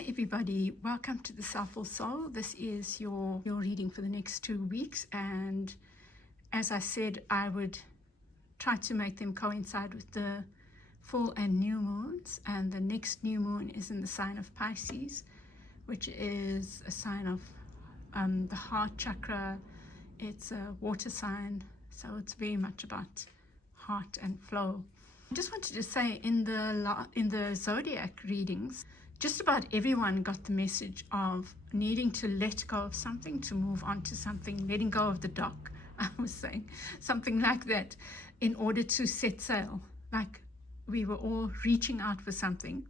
Hi everybody, welcome to the Soulful Soul. This is your reading for the next 2 weeks, and as I said, I would try to make them coincide with the full and new moons, and the next new moon is in the sign of Pisces, which is a sign of the heart chakra. It's a water sign, so it's very much about heart and flow. I just wanted to say, in the zodiac readings, just about everyone got the message of needing to let go of something to move on to something, letting go of the dock, I was saying, something like that, in order to set sail. Like we were all reaching out for something,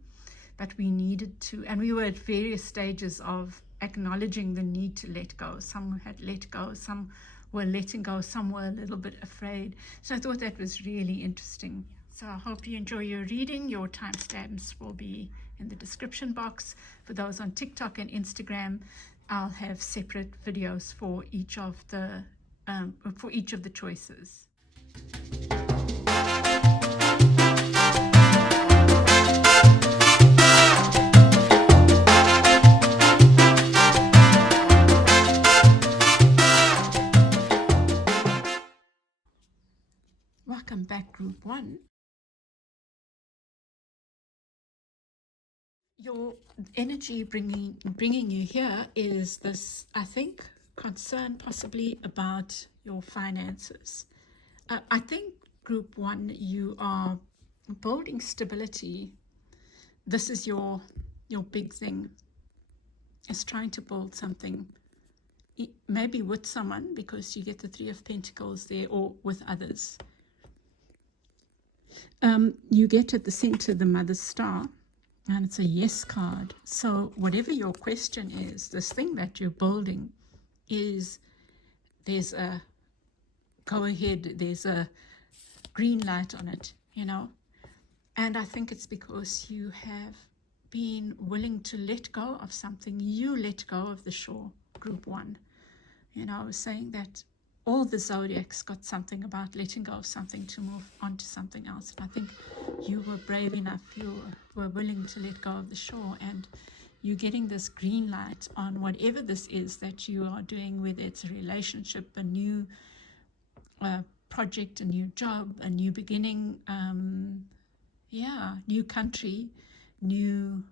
but we needed to, and we were at various stages of acknowledging the need to let go. Some had let go, some were letting go, some were a little bit afraid. So I thought that was really interesting. So I hope you enjoy your reading. Your timestamps will be in the description box. For those on TikTok and Instagram, I'll have separate videos for each of the choices. Welcome back, Group 1. Your energy bringing you here is this, I think, concern possibly about your finances. I think, Group 1, you are building stability. This is your big thing, is trying to build something, maybe with someone, because you get the Three of Pentacles there, or with others. You get at the center the Mother's Star, and it's a yes card. So whatever your question is, this thing that you're building is, there's a go ahead, there's a green light on it, you know. And I think it's because you have been willing to let go of something. You let go of the shore, Group 1. You know, I was saying that all the zodiacs got something about letting go of something to move on to something else. And I think you were brave enough, you were willing to let go of the shore, and you're getting this green light on whatever this is that you are doing, whether it's a relationship, a new project, a new job, a new beginning, new country, new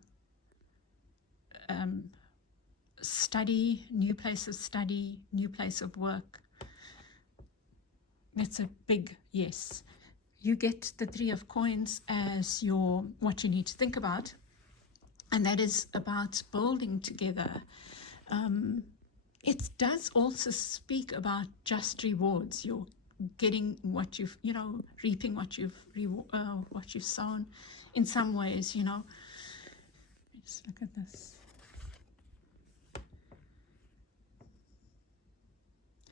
study, new place of study, new place of work. That's a big yes. You get the Three of Coins as what you need to think about, and that is about building together. It does also speak about just rewards. You're getting what you've, reaping what you've sown in some ways, Just look at this.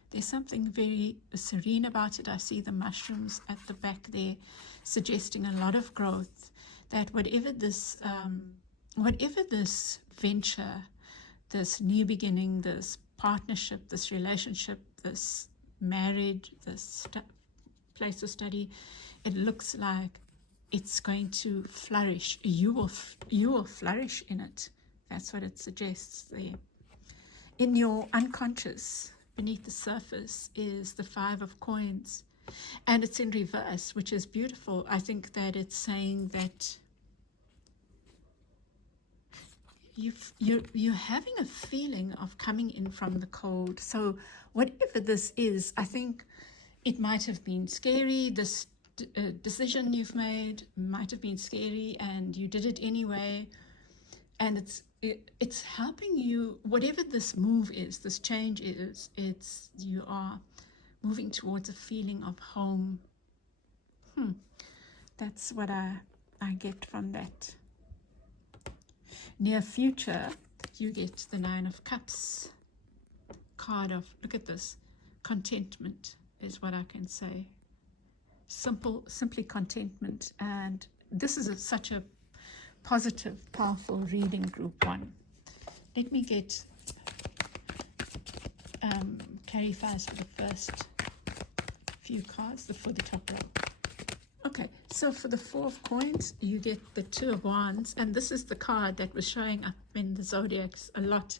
There's something very serene about it. I see the mushrooms at the back there, suggesting a lot of growth. That whatever this venture, this new beginning, this partnership, this relationship, this marriage, this place of study, it looks like it's going to flourish. You will flourish in it. That's what it suggests there. In your unconscious, beneath the surface, is the Five of Coins, and it's in reverse, which is beautiful. I think that it's saying that you're having a feeling of coming in from the cold. So whatever this is, I think it might have been scary. This decision you've made might have been scary, and you did it anyway. And it's helping you, whatever this move is, this change is, you are moving towards a feeling of home. That's what I get from that. Near future, you get the Nine of Cups card of, look at this, contentment is what I can say. Simply contentment. And this is such a positive, powerful reading, Group 1. Let me get clarifiers for the first few cards, for the top row. Okay, so for the Four of Coins, you get the Two of Wands, and this is the card that was showing up in the zodiacs a lot.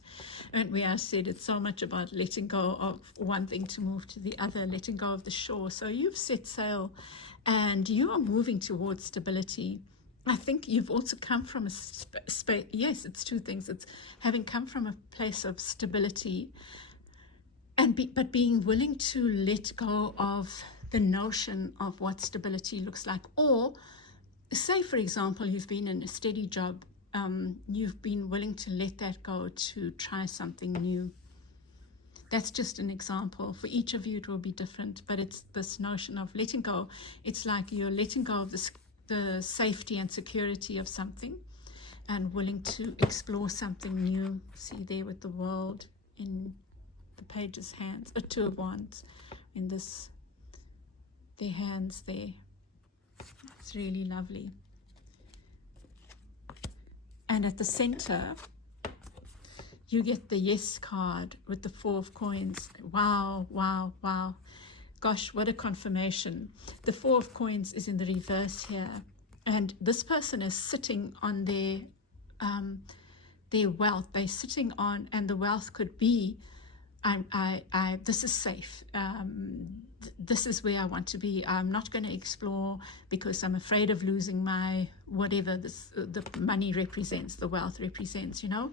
And we have said it's so much about letting go of one thing to move to the other, letting go of the shore. So you've set sail, and you are moving towards stability. I think you've also come from a space. Yes, it's two things. It's having come from a place of stability, but being willing to let go of the notion of what stability looks like. Or say, for example, you've been in a steady job, you've been willing to let that go to try something new. That's just an example. For each of you it will be different, but it's this notion of letting go. It's like you're letting go of the safety and security of something and willing to explore something new. See there with the world in the page's hands, a Two of Wands in this, their hands there. It's really lovely. And at the center, you get the Yes card with the Four of Coins. Wow, wow, wow. Gosh, what a confirmation. The Four of Coins is in the reverse here. And this person is sitting on their wealth. They're sitting on, and the wealth could be, this is safe. This is where I want to be. I'm not going to explore because I'm afraid of losing my whatever the money represents, the wealth represents, you know.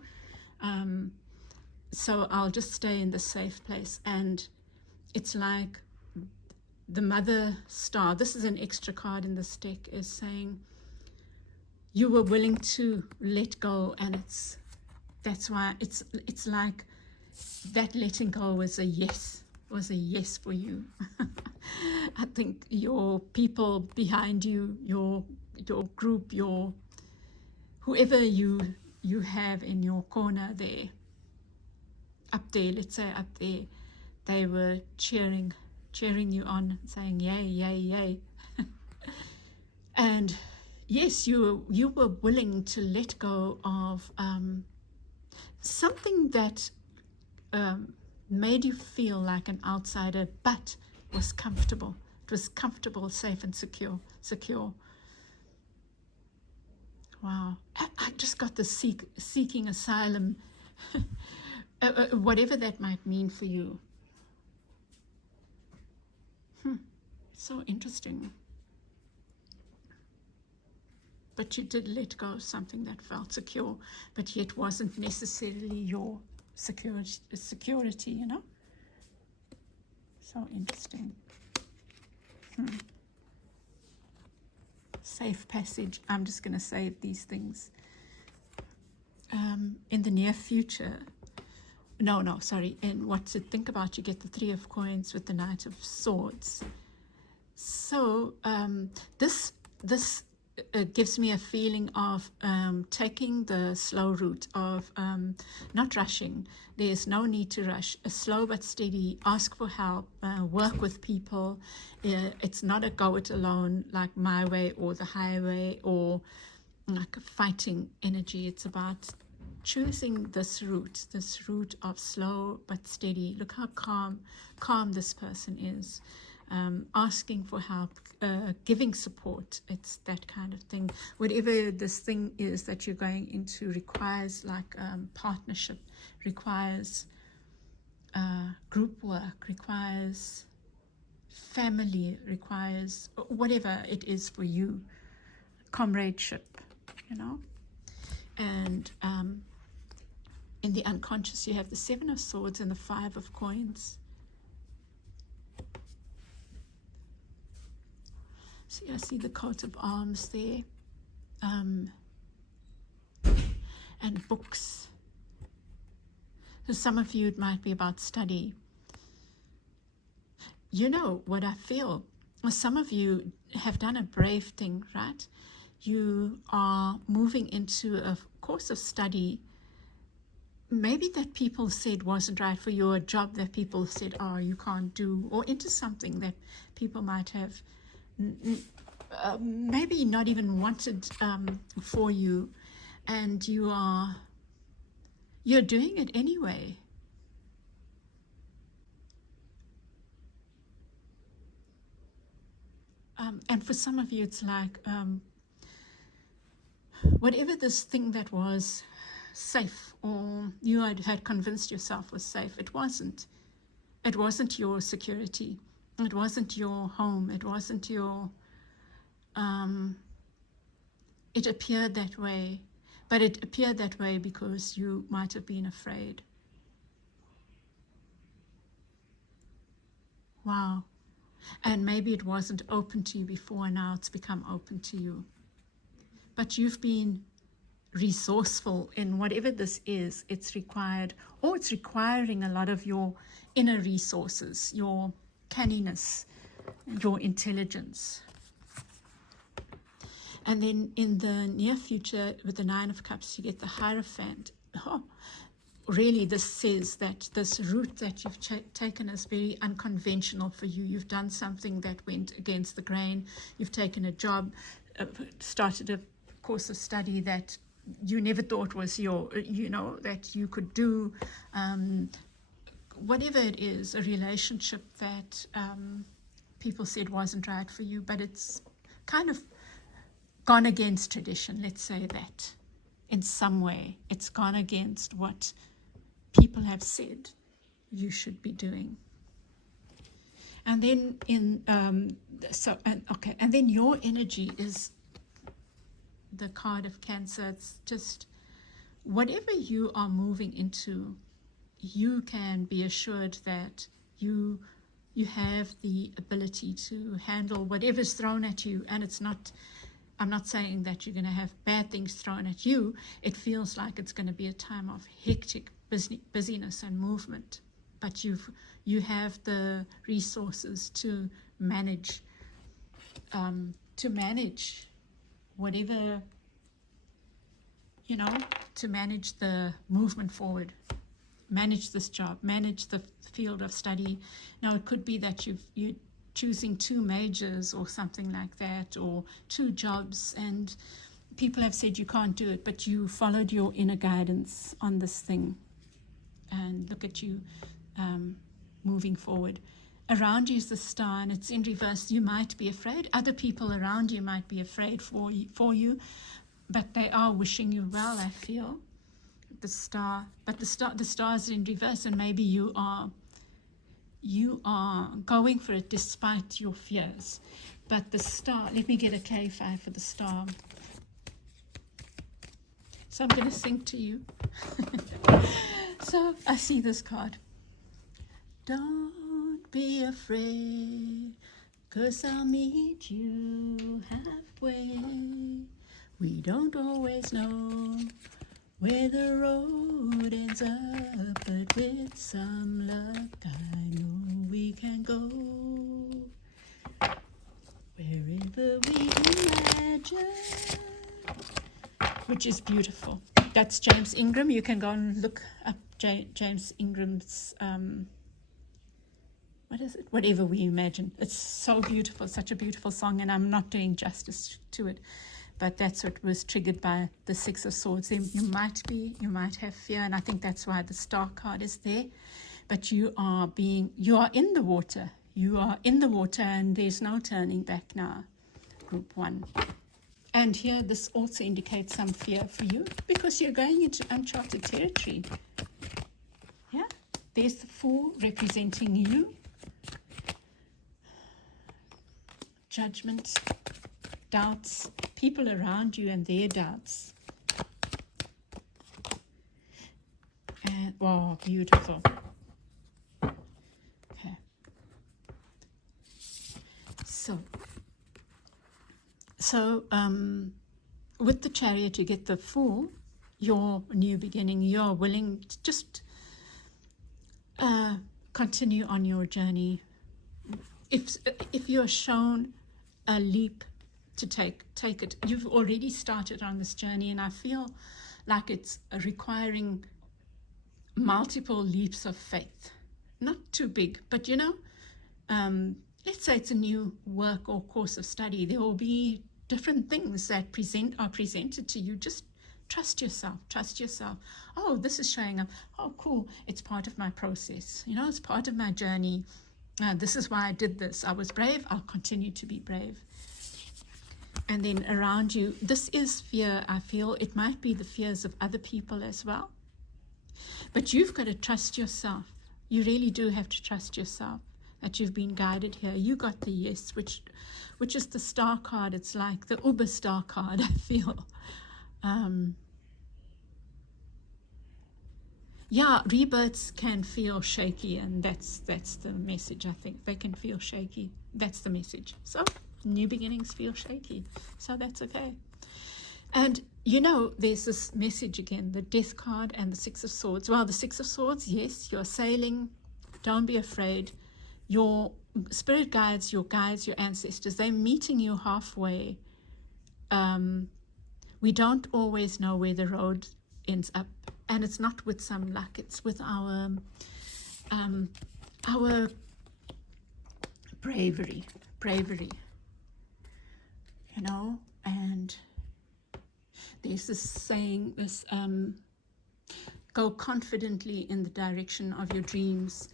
So I'll just stay in the safe place. And it's like the Mother Star, this is an extra card in this deck, is saying you were willing to let go, and that's why it's like that letting go was a yes for you. I think your people behind you, your group, whoever you have in your corner there, up there, let's say up there, they were cheering you on, saying yay, yay, yay. And yes, you were willing to let go of something that made you feel like an outsider, but was comfortable. It was comfortable, safe, and secure. Wow. I just got the seeking asylum, whatever that might mean for you. So interesting. But you did let go of something that felt secure, but yet wasn't necessarily your security, you know. So interesting. Safe passage. I'm just going to say these things. In the near future, in what to think about, you get the Three of Coins with the Knight of Swords. So this gives me a feeling of taking the slow route of not rushing. There's no need to rush. A slow but steady, ask for help, work with people. It's not a go it alone, like my way or the highway, or like a fighting energy. It's about choosing this route of slow but steady. Look how calm this person is. Asking for help, giving support. It's that kind of thing. Whatever this thing is that you're going into requires like partnership, requires group work, requires family, requires whatever it is for you, comradeship, you know. And in the unconscious, you have the Seven of Swords and the Five of Coins. See, I see the coat of arms there, and books. For some of you, it might be about study. You know what I feel? Some of you have done a brave thing, right? You are moving into a course of study, maybe that people said wasn't right for you, a job that people said, oh, you can't do, or into something that people might have maybe not even wanted for you, and you're doing it anyway. And for some of you, it's like whatever this thing that was safe, or you had convinced yourself was safe, it wasn't. It wasn't your security. It wasn't your home. It wasn't your... it appeared that way. But it appeared that way because you might have been afraid. Wow. And maybe it wasn't open to you before, and now it's become open to you. But you've been resourceful in whatever this is. It's required, or it's requiring a lot of your inner resources, your canniness, your intelligence. And then in the near future, with the Nine of Cups, you get the Hierophant. Oh, really, this says that this route that you've taken is very unconventional for you. You've done something that went against the grain. You've taken a job, started a course of study that you never thought was that you could do. Whatever it is, a relationship that people said wasn't right for you, but it's kind of gone against tradition, let's say that. In some way, it's gone against what people have said you should be doing. And then and then your energy is the card of Cancer. It's just whatever you are moving into, you can be assured that you have the ability to handle whatever's thrown at you. And it's not, I'm not saying that you're going to have bad things thrown at you. It feels like it's going to be a time of hectic busyness and movement, but you have the resources to manage whatever, to manage the movement forward, manage this job, manage the field of study. Now, it could be that you're choosing 2 majors or something like that, or 2 jobs, and people have said you can't do it, but you followed your inner guidance on this thing. And look at you moving forward. Around you is the star, and it's in reverse. You might be afraid. Other people around you might be afraid for you, but they are wishing you well, I feel. The star, but the star is in reverse, and maybe you are going for it despite your fears. But the star, let me get a K5 for the star. So I'm going to sing to you. So I see this card. Don't be afraid, 'cause I'll meet you halfway. We don't always know where the road ends up, but with some luck I know we can go wherever we imagine. Which is beautiful. That's James Ingram. You can go and look up James Ingram's, what is it? Whatever We Imagine. It's so beautiful, such a beautiful song, and I'm not doing justice to it. But that's what was triggered by the 6 of Swords. You might have fear, and I think that's why the star card is there. But you are in the water. You are in the water, and there's no turning back now. Group 1. And here, this also indicates some fear for you, because you're going into uncharted territory. Yeah, there's the Fool representing you. Judgment, doubts, people around you and their doubts. And wow, beautiful. Okay. So with the Chariot, you get the Fool, your new beginning. You're willing to just continue on your journey. If you're shown a leap to take it. You've already started on this journey, and I feel like it's requiring multiple leaps of faith. Not too big, but let's say it's a new work or course of study. There will be different things that are presented to you. Just trust yourself. Oh, this is showing up. Oh, cool. It's part of my process. It's part of my journey. This is why I did this. I was brave. I'll continue to be brave. And then around you, this is fear, I feel. It might be the fears of other people as well. But you've got to trust yourself. You really do have to trust yourself that you've been guided here. You got the yes, which is the star card. It's like the Uber star card, I feel. Yeah, rebirths can feel shaky, and that's the message, I think. They can feel shaky. That's the message. So new beginnings feel shaky, so that's okay. And you know, there's this message again, the Death card and the Six of Swords. Well, the Six of Swords, yes, you're sailing. Don't be afraid. Your spirit guides, your ancestors, they're meeting you halfway. We don't always know where the road ends up, and it's not with some luck. It's with our bravery, you know. And there's this saying, this go confidently in the direction of your dreams.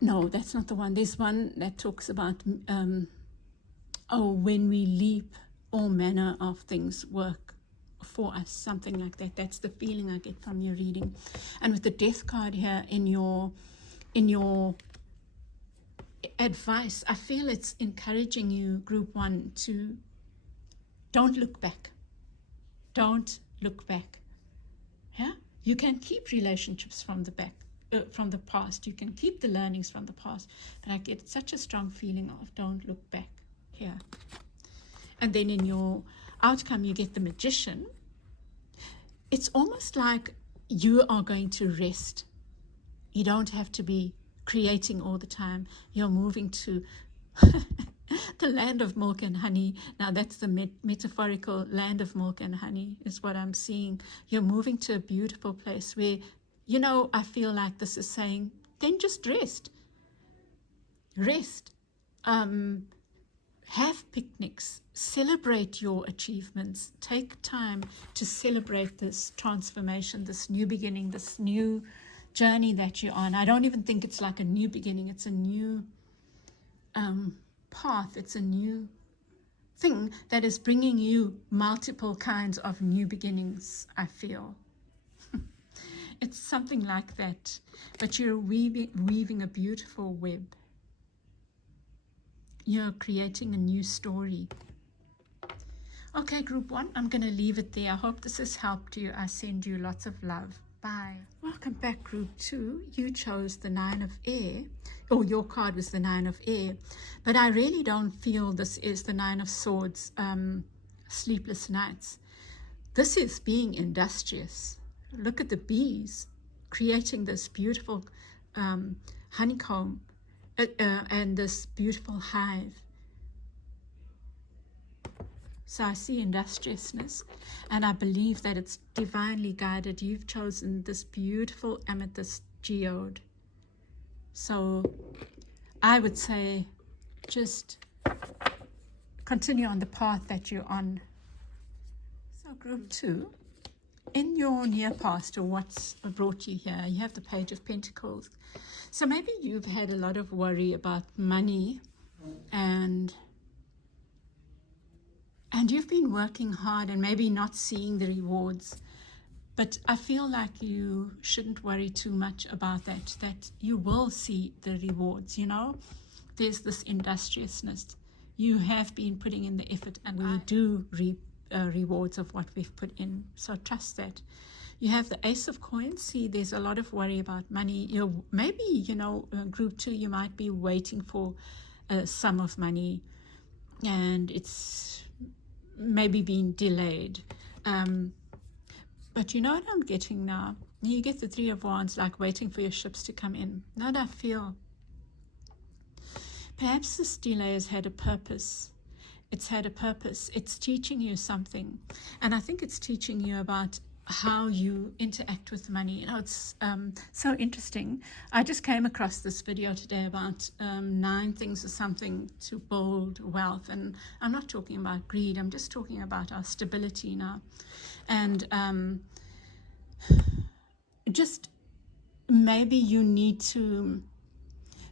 No, that's not the one. There's one that talks about when we leap, all manner of things work for us, something like that. That's the feeling I get from your reading. And with the Death card here in your advice, I feel it's encouraging you, group 1, to don't look back. Don't look back. Yeah, you can keep relationships from the past. You can keep the learnings from the past, but I get such a strong feeling of don't look back here. And then in your outcome, you get the Magician. It's almost like you are going to rest. You don't have to be creating all the time. You're moving to the land of milk and honey. Now that's the metaphorical land of milk and honey is what I'm seeing. You're moving to a beautiful place where, you know, I feel like this is saying, then just rest. Rest. Have picnics. Celebrate your achievements. Take time to celebrate this transformation, this new beginning, this new journey that you're on. I don't even think it's like a new beginning. It's a new path. It's a new thing that is bringing you multiple kinds of new beginnings, I feel. It's something like that, but you're weaving a beautiful web. You're creating a new story. Okay, group 1, I'm going to leave it there. I hope this has helped you. I send you lots of love. Bye. Welcome back, group 2. You chose the 9 of Air, or your card was the 9 of Air, but I really don't feel this is the 9 of Swords, sleepless nights. This is being industrious. Look at the bees creating this beautiful honeycomb and this beautiful hive. So I see industriousness, and I believe that it's divinely guided. You've chosen this beautiful amethyst geode. So I would say just continue on the path that you're on. So group 2, in your near past, or what's brought you here, you have the Page of Pentacles. So maybe you've had a lot of worry about money, and you've been working hard and maybe not seeing the rewards. But I feel like you shouldn't worry too much about that you will see the rewards, you know. There's this industriousness. You have been putting in the effort, and we do reap rewards of what we've put in. So trust that. You have the Ace of Coins. See, there's a lot of worry about money. Maybe, you know, group 2, you might be waiting for a sum of money, and it's maybe being delayed. But you know what I'm getting now? You get the 3 of Wands, like waiting for your ships to come in. Now that I feel perhaps this delay has had a purpose. It's had a purpose. It's teaching you something. And I think it's teaching you about how you interact with money. You know, it's so interesting. I just came across this video today about 9 things or something to build wealth, and I'm not talking about greed. I'm just talking about our stability now. And just maybe you need to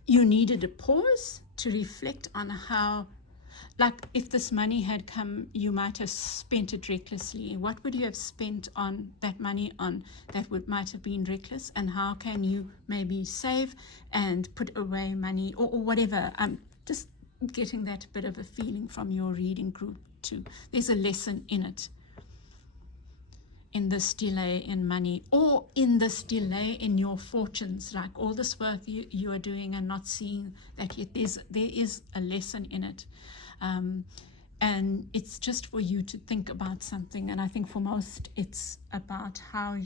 you needed a pause to reflect on how, like if this money had come, you might have spent it recklessly. What would you have spent on that money on that might have been reckless? And how can you maybe save and put away money or whatever? Just getting that bit of a feeling from your reading group too. There's a lesson in it, in this delay in money, or in this delay in your fortunes, like all this work you are doing and not seeing that yet. There is a lesson in it. And it's just for you to think about something. And I think for most, it's about how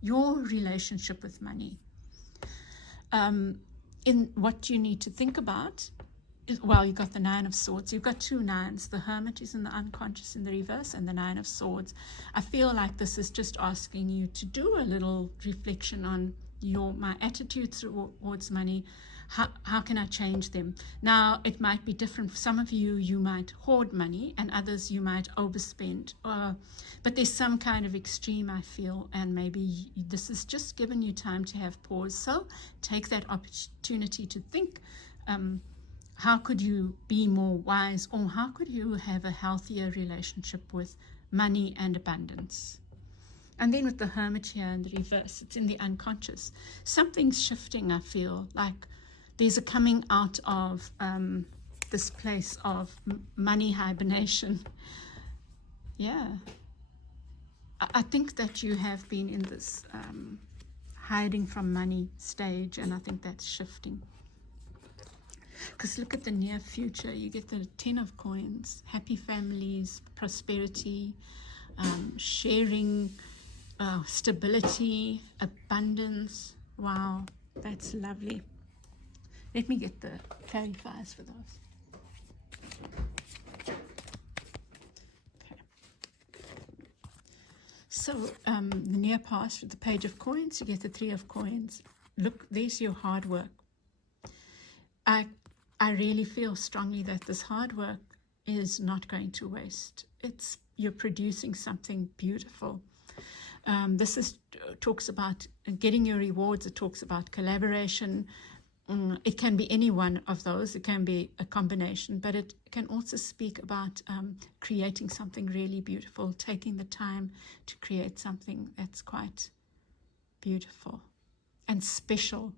your relationship with money. In what you need to think about, well, you've got the Nine of Swords. You've got two nines. The Hermit is in the unconscious in the reverse, and the Nine of Swords. I feel like this is just asking you to do a little reflection on my attitudes towards money. How can I change them? Now, it might be different. For some of you, you might hoard money, and others you might overspend. But there's some kind of extreme, I feel, and maybe this has just given you time to have pause. So take that opportunity to think, how could you be more wise, or how could you have a healthier relationship with money and abundance? And then with the Hermit here in the reverse, it's in the unconscious. Something's shifting, I feel, like there's a coming out of this place of money hibernation. Yeah. I think that you have been in this hiding from money stage, and I think that's shifting. Because look at the near future. You get the 10 of coins, happy families, prosperity, sharing, stability, abundance. Wow, that's lovely. Let me get the clarifiers for those. Okay. So the near past with the Page of Coins, you get the 3 of Coins. Look, there's your hard work. I really feel strongly that this hard work is not going to waste. You're producing something beautiful. This talks about getting your rewards. It talks about collaboration. It can be any one of those. It can be a combination, but it can also speak about creating something really beautiful, taking the time to create something that's quite beautiful and special.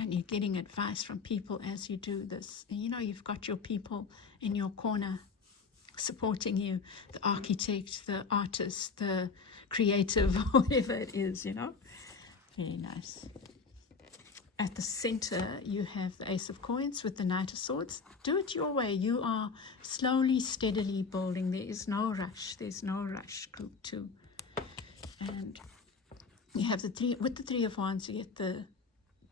And you're getting advice from people as you do this. And you've got your people in your corner supporting you, the architect, the artist, the creative, whatever it is, Very nice. At the center, you have the Ace of Coins with the Knight of Swords. Do it your way. You are slowly, steadily building. There is no rush. There's no rush, group 2. And you have the 3, with the 3 of Wands, you get the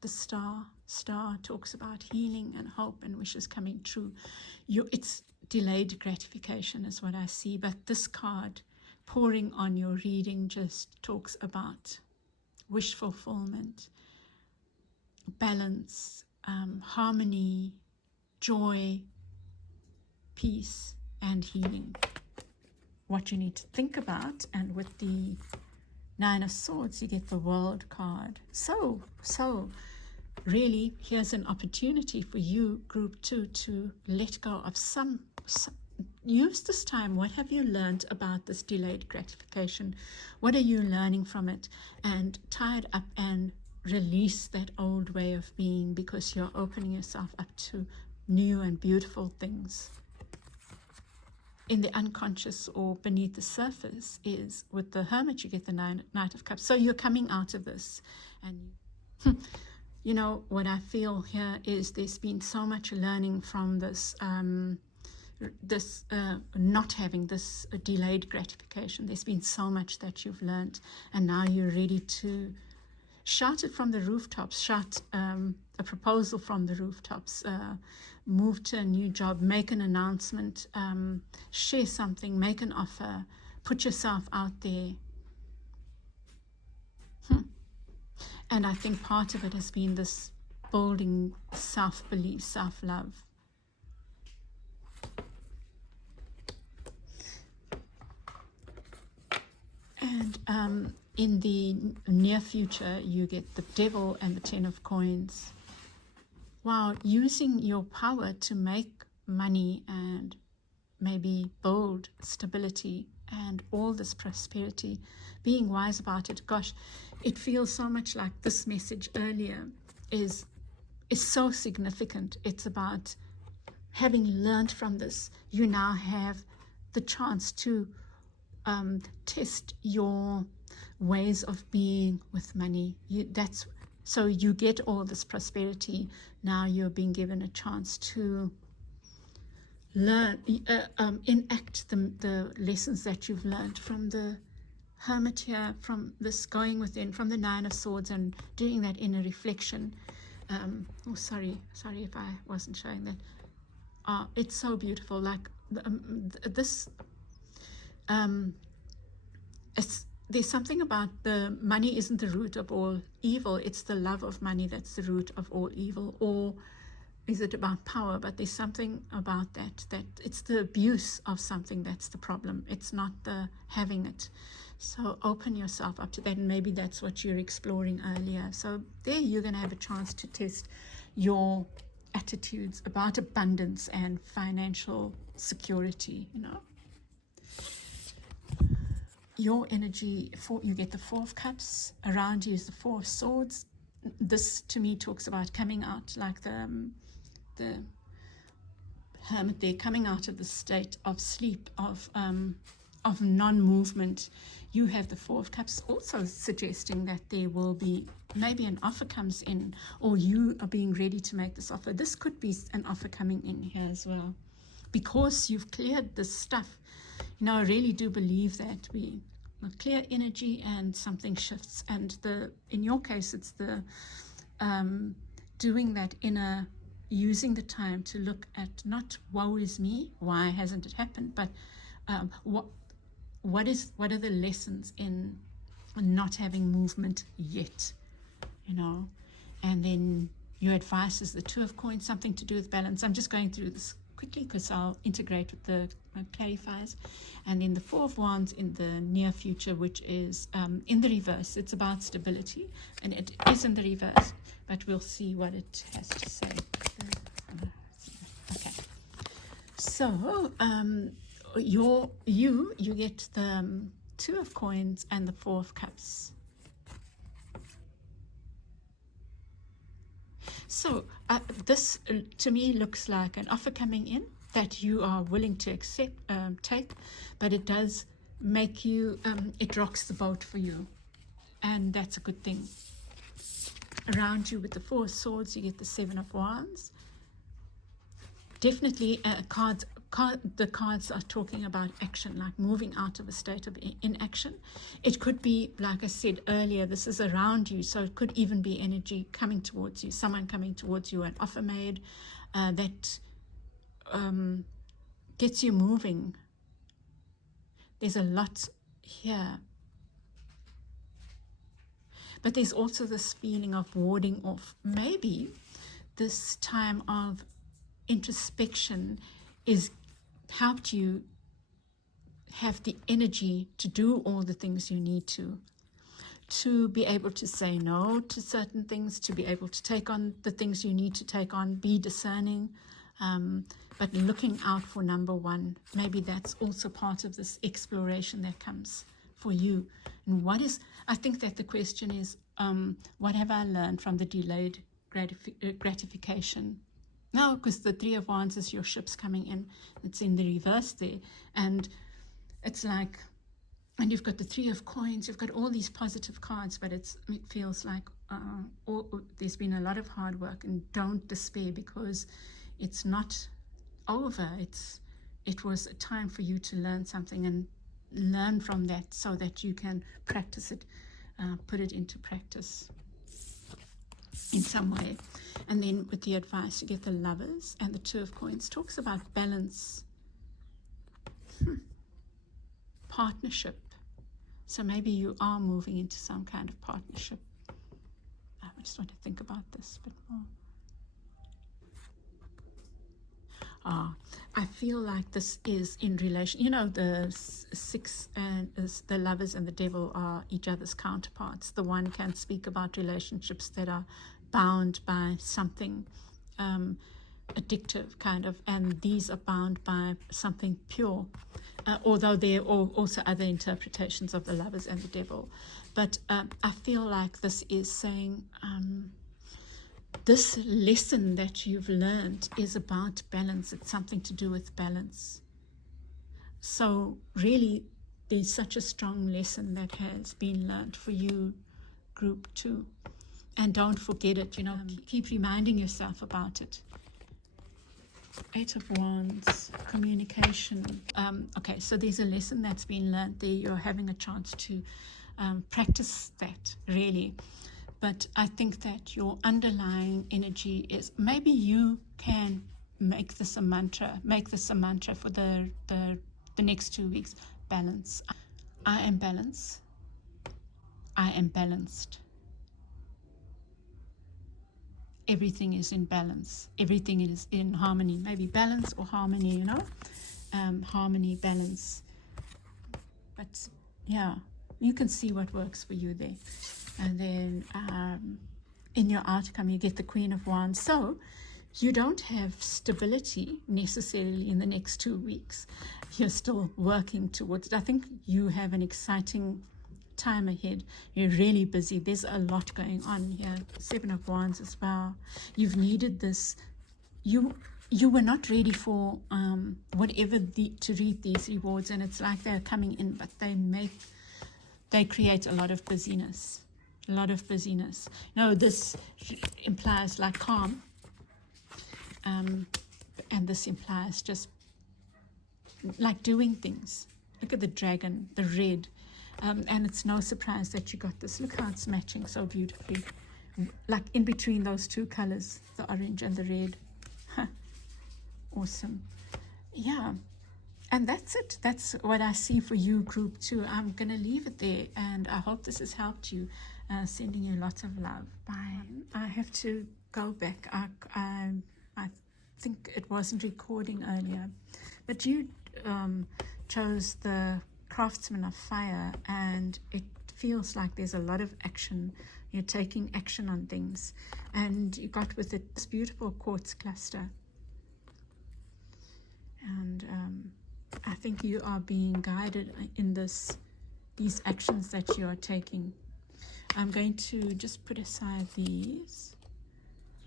star. Star talks about healing and hope and wishes coming true. It's delayed gratification is what I see, but this card pouring on your reading just talks about wish fulfillment, balance, harmony, joy, peace, and healing. What you need to think about, and with the 9 of Swords, you get the World card. So really, here's an opportunity for you, group 2, to let go of some use this time. What have you learned about this delayed gratification? What are you learning from it? And tie it up and release that old way of being, because you're opening yourself up to new and beautiful things. In the unconscious or beneath the surface is with the Hermit, you get the Knight of Cups. So you're coming out of this. And what I feel here is there's been so much learning from this not having this delayed gratification. There's been so much that you've learned, and now you're ready to shout it from the rooftops, shout a proposal from the rooftops, move to a new job, make an announcement, share something, make an offer, put yourself out there. And I think part of it has been this building self-belief, self-love. And in the near future, you get the Devil and the 10 of Coins. Wow, using your power to make money and maybe build stability and all this prosperity, being wise about it. Gosh, it feels so much like this message earlier is so significant. It's about having learned from this, you now have the chance to test your ways of being with money. So you get all this prosperity. Now you're being given a chance to learn, enact the lessons that you've learned from the Hermit here, from this going within, from the Nine of Swords, and doing that inner reflection. Sorry if I wasn't showing that. It's so beautiful. Like this. There's something about the money isn't the root of all evil. It's the love of money that's the root of all evil. Or is it about power? But there's something about that it's the abuse of something that's the problem. It's not the having it. So open yourself up to that, and maybe that's what you're exploring earlier. So there you're going to have a chance to test your attitudes about abundance and financial security, Your energy, you get the Four of Cups. Around you is the Four of Swords. This, to me, talks about coming out, like the Hermit there, coming out of the state of sleep, of non-movement. You have the Four of Cups, also suggesting that there will be maybe an offer comes in, or you are being ready to make this offer. This could be an offer coming in here as well, because you've cleared this stuff. I really do believe that we clear energy and something shifts. And in your case, it's the doing that inner, using the time to look at not woe is me, why hasn't it happened, but what are the lessons in not having movement yet, And then your advice is the Two of Coins, something to do with balance. I'm just going through this quickly because I'll integrate with the clarifiers. And then the Four of Wands in the near future, which is in the reverse. It's about stability, and it is in the reverse, but we'll see what it has to say. Okay, so you get the Two of Coins and the Four of Cups. So this to me looks like an offer coming in that you are willing to accept, take, but it does make you, it rocks the boat for you, and that's a good thing. Around you with the Four of Swords, you get the Seven of Wands. Definitely the cards are talking about action, like moving out of a state of inaction. It could be, like I said earlier, this is around you, so it could even be energy coming towards you, someone coming towards you, an offer made that gets you moving. There's a lot here. But there's also this feeling of warding off. Maybe this time of introspection is helped you have the energy to do all the things you need to be able to say no to certain things, to be able to take on the things you need to take on, be discerning, but looking out for number one. Maybe that's also part of this exploration that comes for you. And I think that the question is, what have I learned from the delayed gratification? No, because the Three of Wands is your ships coming in. It's in the reverse there. And it's like, and you've got the Three of Coins. You've got all these positive cards, but it feels like there's been a lot of hard work. And don't despair, because it's not over. It was a time for you to learn something and learn from that so that you can practice it, put it into practice in some way. And then with the advice, you get the Lovers and the Two of Coins. Talks about balance, partnership. So maybe you are moving into some kind of partnership. I just want to think about this a bit more. I feel like this is in relation, the six and the lovers and the devil are each other's counterparts. The one can speak about relationships that are bound by something addictive kind of, and these are bound by something pure, although there are also other interpretations of the lovers and the devil. But I feel like this is saying this lesson that you've learned is about balance. It's something to do with balance. So really, there's such a strong lesson that has been learned for you, group 2. And don't forget it, keep reminding yourself about it. 8 of Wands, communication. Okay, so there's a lesson that's been learned there. You're having a chance to practice that, really. But I think that your underlying energy is, maybe you can make this a mantra for the next 2 weeks. Balance. I am balance. I am balanced. Everything is in balance. Everything is in harmony. Maybe balance or harmony, harmony, balance. But yeah, you can see what works for you there. And then in your outcome, you get the Queen of Wands. So you don't have stability necessarily in the next 2 weeks. You're still working towards it. I think you have an exciting time ahead. You're really busy. There's a lot going on here. 7 of Wands as well. You've needed this. You were not ready for whatever to read these rewards, and it's like they're coming in, but they create a lot of busyness. A lot of busyness. No, this implies like calm, and this implies just like doing things. Look at the dragon, the red, and it's no surprise that you got this. Look how it's matching so beautifully, like in between those two colors, the orange and the red. Awesome. Yeah. And that's it. That's what I see for you, group 2. I'm going to leave it there, and I hope this has helped you. Sending you lots of love. Bye. I have to go back. I think it wasn't recording earlier, but you chose the Craftsman of Fire, and it feels like there's a lot of action. You're taking action on things, and you got with it this beautiful quartz cluster. And I think you are being guided in these actions that you are taking. I'm going to just put aside these.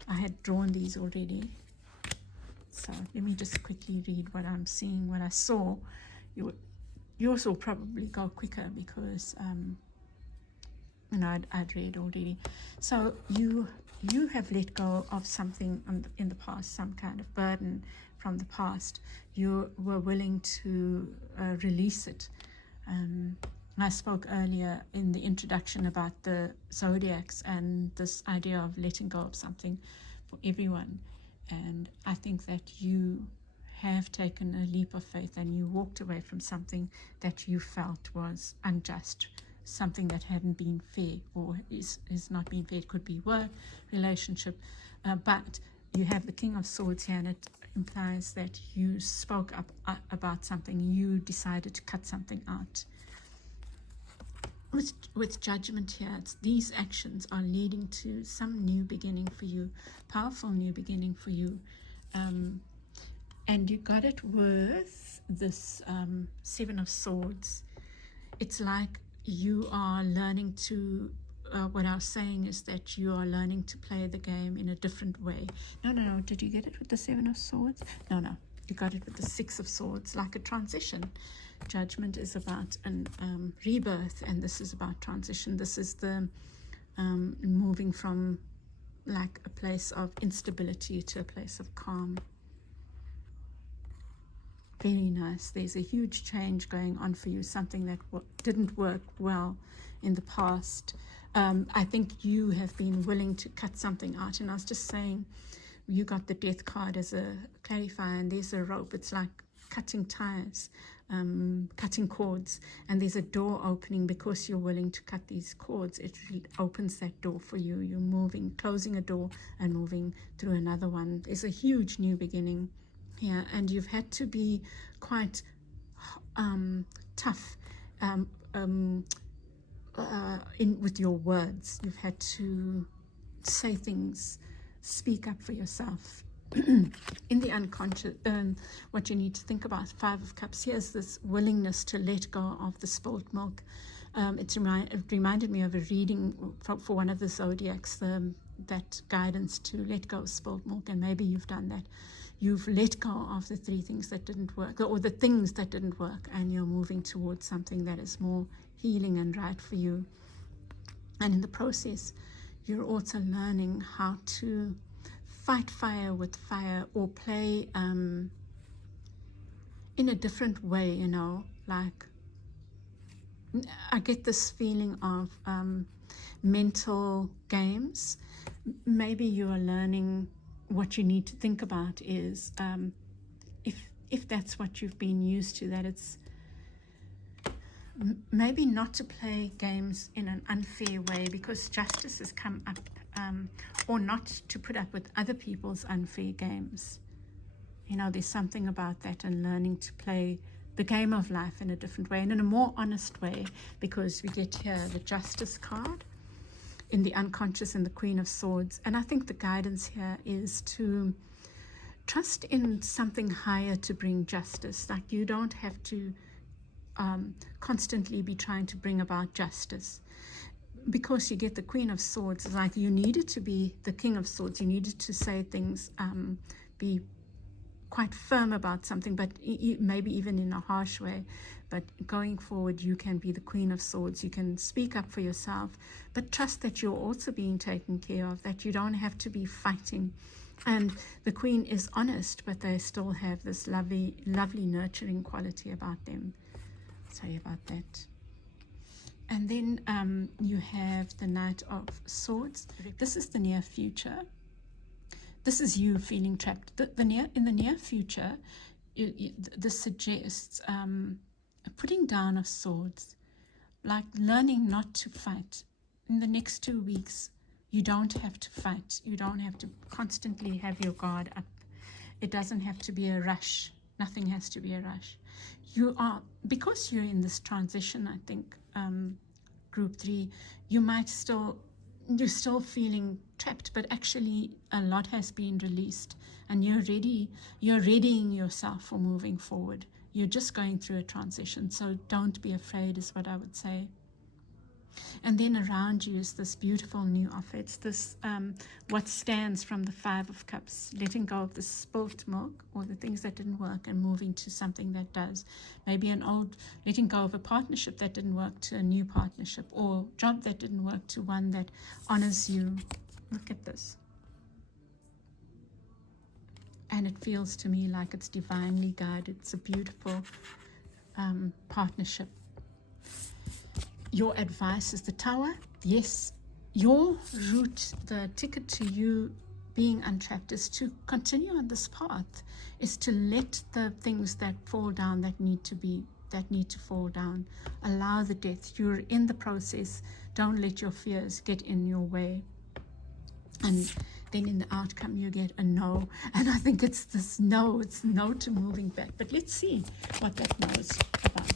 I had drawn these already. So let me just quickly read what I'm seeing, what I saw. Yours will probably go quicker because I'd read already. So you have let go of something in the past, some kind of burden from the past. You were willing to release it. I spoke earlier in the introduction about the zodiacs and this idea of letting go of something for everyone. And I think that you have taken a leap of faith, and you walked away from something that you felt was unjust, something that hadn't been fair or is not being fair. It could be work, relationship, but you have the King of Swords here, and it implies that you spoke up about something. You decided to cut something out. With Judgment here, these actions are leading to some new beginning for you, powerful new beginning for you. And you got it with this 7 of Swords. It's like you are learning to, what I was saying is that you are learning to play the game in a different way. No. Did you get it with the 7 of Swords? No. You got it with the 6 of Swords, like a transition. Judgment is about rebirth, and this is about transition. This is the moving from like a place of instability to a place of calm. Very nice. There's a huge change going on for you, something that didn't work well in the past. I think you have been willing to cut something out, and I was just saying, you got the Death card as a clarifier, and there's a rope. It's like cutting ties, cutting cords, and there's a door opening because you're willing to cut these cords. It opens that door for you. You're moving, closing a door and moving through another one. There's a huge new beginning here, and you've had to be quite tough with your words. You've had to say things, speak up for yourself. In the unconscious, what you need to think about, Five of Cups, here's this willingness to let go of the spilt milk. It reminded me of a reading for one of the zodiacs, that guidance to let go of spilt milk, and maybe you've done that. You've let go of the three things that didn't work, or the things that didn't work, and you're moving towards something that is more healing and right for you. And in the process, you're also learning how to fight fire with fire, or play in a different way, you know, like I get this feeling of mental games. Maybe you are learning what you need to think about is if that's what you've been used to, that it's maybe not to play games in an unfair way, because justice has come up, or not to put up with other people's unfair games. You know, there's something about that, and learning to play the game of life in a different way and in a more honest way, because we get here the Justice card in the unconscious and the Queen of Swords. And I think the guidance here is to trust in something higher to bring justice. Like, you don't have to constantly be trying to bring about justice, because you get the Queen of Swords. It's like you needed to be the King of Swords. You needed to say things, be quite firm about something, but maybe even in a harsh way. But going forward, you can be the Queen of Swords. You can speak up for yourself, but trust that you're also being taken care of, that you don't have to be fighting. And the Queen is honest, but they still have this lovely, lovely nurturing quality about them. Sorry about that. And then you have the Knight of Swords. This is the near future. This is you feeling trapped. In the near future, this suggests a putting down of swords, like learning not to fight. In the next 2 weeks, you don't have to fight. You don't have to constantly have your guard up. It doesn't have to be a rush. Nothing has to be a rush. You are, because you're in this transition, I think, group 3, you're still feeling trapped, but actually a lot has been released, and you're readying yourself for moving forward. You're just going through a transition, so don't be afraid is what I would say. And then around you is this beautiful new offer. It's this what stands from the Five of Cups, letting go of the spilt milk or the things that didn't work and moving to something that does. Maybe letting go of a partnership that didn't work to a new partnership, or job that didn't work to one that honors you. Look at this. And it feels to me like it's divinely guided. It's a beautiful partnership. Your advice is the Tower. Yes, your route, the ticket to you being untrapped, is to continue on this path, is to let the things that fall down that need to fall down. Allow the death. You're in the process. Don't let your fears get in your way. And then in the outcome you get a no. And I think it's this no. It's no to moving back. But let's see what that no is about.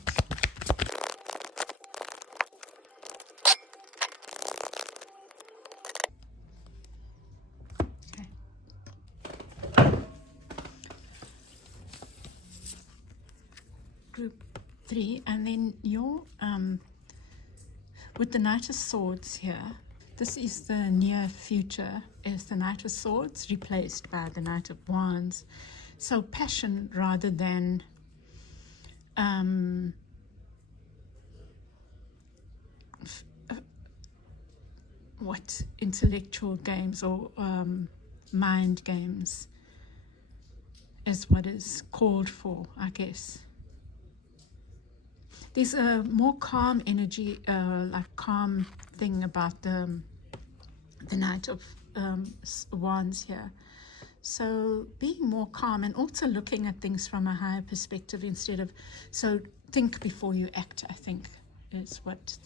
Group 3, and then your with the Knight of Swords here, this is the near future, is the Knight of Swords replaced by the Knight of Wands. So passion rather than intellectual games or mind games is what is called for, I guess. There's a more calm energy, like calm thing about the Knight of Wands here. So being more calm and also looking at things from a higher perspective instead of, so think before you act, I think, is what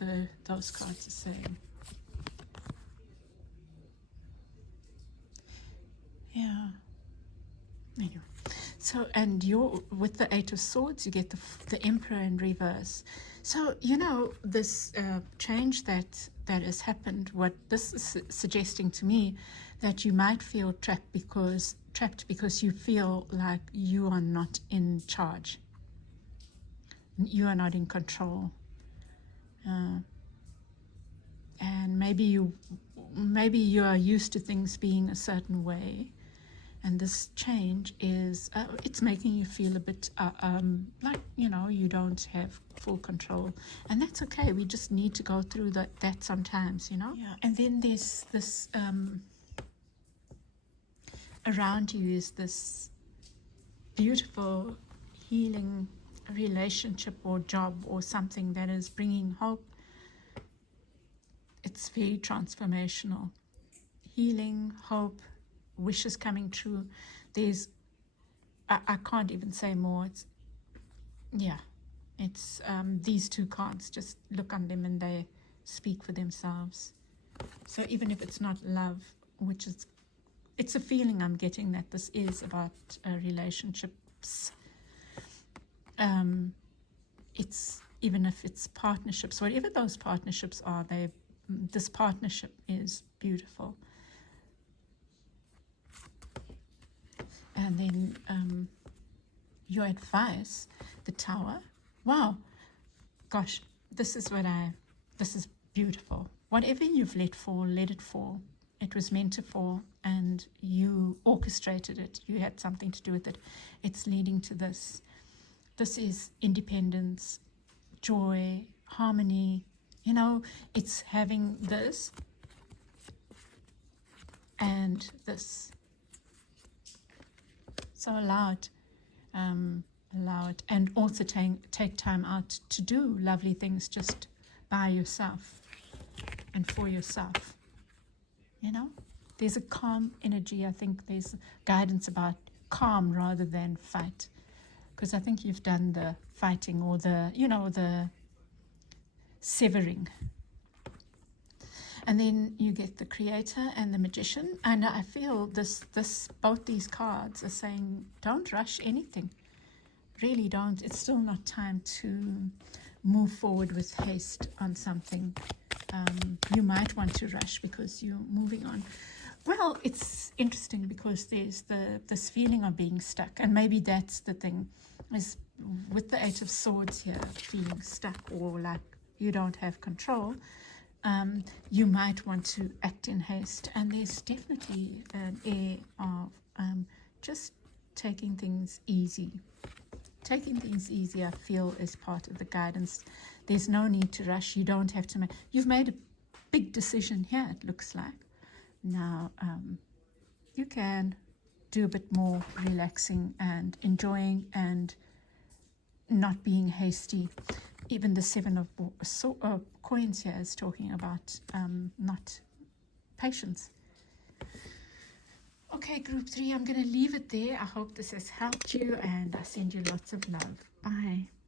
those cards are saying. Yeah. Anyway. So, and with the Eight of Swords, you get the Emperor in reverse. So, you know, this change that has happened, what this is suggesting to me, that you might feel trapped because you feel like you are not in charge. You are not in control. And maybe you are used to things being a certain way. And this change is, it's making you feel a bit like, you know, you don't have full control. And that's okay. We just need to go through that sometimes, you know. Yeah. And then there's this, around you is this beautiful healing relationship or job or something that is bringing hope. It's very transformational. Healing, hope, wishes coming true. There's, I can't even say more. It's, yeah, it's these two cards, just look on them and they speak for themselves. So even if it's not love, which is, it's a feeling I'm getting that this is about relationships. It's, even if it's partnerships, whatever those partnerships are, this partnership is beautiful. And then your advice, the Tower. Wow, gosh, this is beautiful. Whatever you've let fall, let it fall. It was meant to fall, and you orchestrated it. You had something to do with it. It's leading to this. This is independence, joy, harmony. You know, it's having this and this. So allow it, and also take time out to do lovely things just by yourself and for yourself. You know, there's a calm energy. I think there's guidance about calm rather than fight, because I think you've done the fighting or the severing. And then you get the Creator and the Magician. And I feel both these cards are saying, don't rush anything. Really don't. It's still not time to move forward with haste on something. You might want to rush because you're moving on. Well, it's interesting because there's this feeling of being stuck. And maybe that's the thing, is with the Eight of Swords here, feeling stuck or like you don't have control. You might want to act in haste, and there's definitely an air of just taking things easy. Taking things easy, I feel, is part of the guidance. There's no need to rush. You don't have to you've made a big decision here, it looks like. Now, you can do a bit more relaxing and enjoying and not being hasty. Even the Seven of Coins here is talking about not patience. Okay, group 3, I'm going to leave it there. I hope this has helped you, and I send you lots of love. Bye.